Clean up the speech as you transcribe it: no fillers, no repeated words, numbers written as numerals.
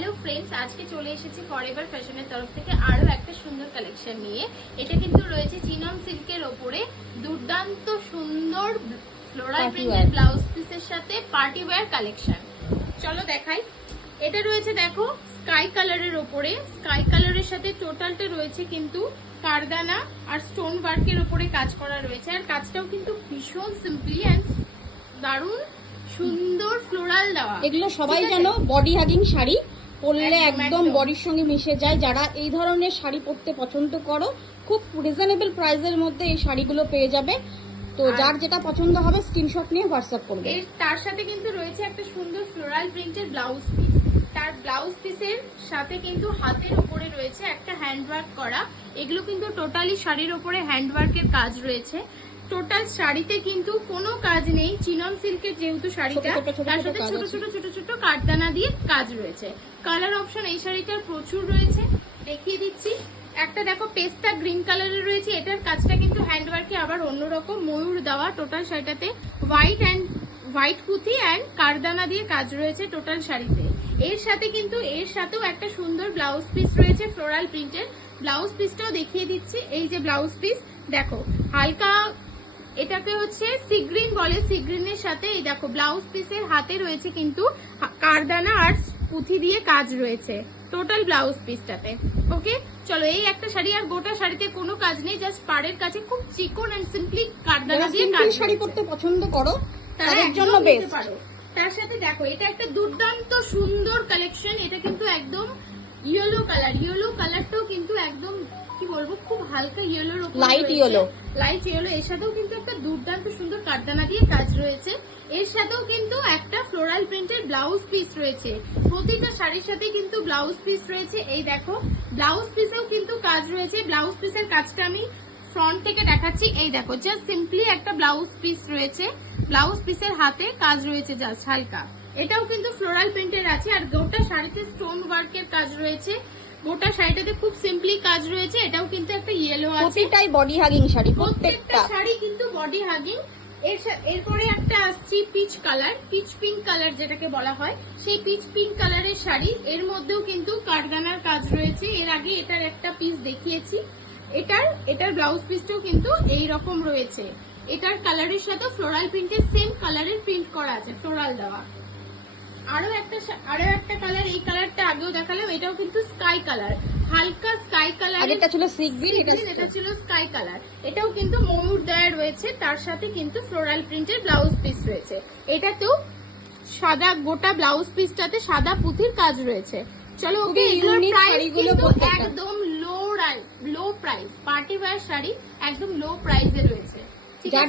Hello friends, আজকে চলে এসেছি ফরএভার ফ্যাশনের তরফ থেকে আরো একটা সুন্দর কালেকশন নিয়ে। এটা কিন্তু রয়েছে চিনন সিল্কের ওপরে দুর্দান্ত সুন্দর ফ্লোরাল প্রিন্টেড ব্লাউজ পিসের সাথে পার্টি ওয়্যার কালেকশন। চলো দেখাই। এটা রয়েছে দেখো স্কাই কালারের ওপরে, স্কাই কালারের সাথে টোটালটা রয়েছে কিন্তু কারদানা আর স্টোন ওয়ার্কের উপরে কাজ করা রয়েছে। আর কাজটাও কিন্তু ভীষণ সিম্পলি এন্ড দারুণ সুন্দর ফ্লোরাল দেওয়া। এগুলো সবাই জানো বডি হাগিং শাড়ি, পরলে একদম বডির সঙ্গে মিশে যায়। যারা এই ধরনের শাড়ি পরতে পছন্দ করো, খুব রিজনেবল প্রাইসের মধ্যে এই শাড়িগুলো পেয়ে যাবে। তো যার যেটা পছন্দ হবে স্ক্রিনশট নিয়ে হোয়াটসঅ্যাপ করবে। তার সাথে কিন্তু রয়েছে একটা সুন্দর ফ্লোরাল প্রিন্টের ব্লাউজ পিস। তার ব্লাউজ পিসের সাথে কিন্তু হাতের উপরে রয়েছে একটা হ্যান্ডওয়ার্ক করা। এগুলো কিন্তু টোটালি শাড়ির উপরে হ্যান্ডওয়ার্কের কাজ রয়েছে। টোটাল শাড়িতে কিন্তু কোনো কাজ নেই, চিনন সিল্কের যেহেতু শাড়িটা, তার সাথে ছোট ছোট ছোট ছোট কাঠদানা দিয়ে কাজ রয়েছে। কালার অপশন এই শাড়িটার প্রচুর রয়েছে, দেখিয়ে দিচ্ছি। একটা দেখো পেস্তা গ্রিন কালারের রয়েছে, এটার কাজটা কিন্তু হ্যান্ডওয়ার্কে আবার অন্যরকম ময়ূর দেওয়া। টোটাল শাড়িটাতে হোয়াইট পুঁথি অ্যান্ড কারদানা দিয়ে কাজ রয়েছে টোটাল শাড়িতে। এর সাথেও একটা সুন্দর ব্লাউজ পিস রয়েছে ফ্লোরাল প্রিন্টের। ব্লাউজ পিসটাও দেখিয়ে দিচ্ছি। এই যে ব্লাউজ পিস দেখো, হালকা এটাকে হচ্ছে সি গ্রিন বলে, সি গ্রিনের সাথে এই দেখো ব্লাউজ পিসের হাতে রয়েছে কিন্তু কারদানা আর পুঁথি দিয়ে কাজ রয়েছে টোটাল ব্লাউজ পিসটাতে। ওকে, চলো এই একটা শাড়ি, আর গোটা শাড়িতে কোনো কাজ নেই, জাস্ট পাড়ের কাছে খুব চিকন এন্ড সিম্পলি কারদানা দিয়ে কাজ। শাড়ি পরতে পছন্দ করো তাদের জন্য বেস্ট। তার সাথে দেখো এটা একটা দুর্দান্ত সুন্দর কালেকশন। এটা কিন্তু একদম ইয়েলো কালার, ইয়েলো কালারটাও কিন্তু একদম কি বলবো খুব হালকা ইয়েলোর উপর, লাইট ইয়েলো। এর সাথেও কিন্তু একটা দুর্দান্ত সুন্দর কারদানা দিয়ে কাজ রয়েছে। এর সাথেও কিন্তু একটা ফ্লোরাল প্রিন্টের ব্লাউজ পিস রয়েছে। প্রতিটা শাড়ির সাথে কিন্তু ব্লাউজ পিস রয়েছে। এই দেখো ব্লাউজ পিসেও কিন্তু কাজ রয়েছে। ব্লাউজ পিসের কাজটা আমি ফ্রন্ট থেকে দেখাচ্ছি। এই দেখো জাস্ট সিম্পলি একটা ব্লাউজ পিস রয়েছে, ব্লাউজ পিসের হাতে কাজ রয়েছে জাস্ট হালকা। এটাও কিন্তু ফ্লোরাল প্রিন্টের আছে। আর গোটা শাড়িতে স্টোন ওয়ার্কের কাজ রয়েছে, গোটা শাড়িটাতে খুব সিম্পলি কাজ রয়েছে। এটাও কিন্তু একটা ইয়েলো আছে। প্রত্যেকটাই বডি হাগিং শাড়ি, প্রত্যেকটা শাড়ি কিন্তু বডি হাগিং। এরপরে একটা আসছি peach colour, pitch pink colour যেটাকে বলা হয়, সেই পিচ পিঙ্ক কালারের শাড়ি। এর মধ্যেও কিন্তু কারদানার কাজ রয়েছে। এর আগে এটার একটা পিস দেখিয়েছি। এটার ব্লাউজ পিসটাও কিন্তু এই রকম রয়েছে। এটার কালারের সাথে ফ্লোরাল প্রিন্টের সেম কালারের প্রিন্ট করা আছে, ফ্লোরাল দেওয়া। আরো একটা কালার, এই কালারটা আগেও দেখালাম, এটাও কিন্তু স্কাই কালার, হালকা স্কাই কালার। এটা ছিল সি গ্রিন, এটা ছিল স্কাই কালার। এটাও কিন্তু ময়ূর দেওয়া রয়েছে, তার সাথে কিন্তু ফ্লোরাল প্রিন্টের ব্লাউজ পিস রয়েছে। এটাতেও সাদা, গোটা ব্লাউজ পিসটাতে সাদা পুঁথির কাজ রয়েছে। চলো ওকে, এগুলোর প্রাইস কিন্তু একদম low price, party wear sari একদম লো প্রাইসে রয়েছে। ঠিক আছে।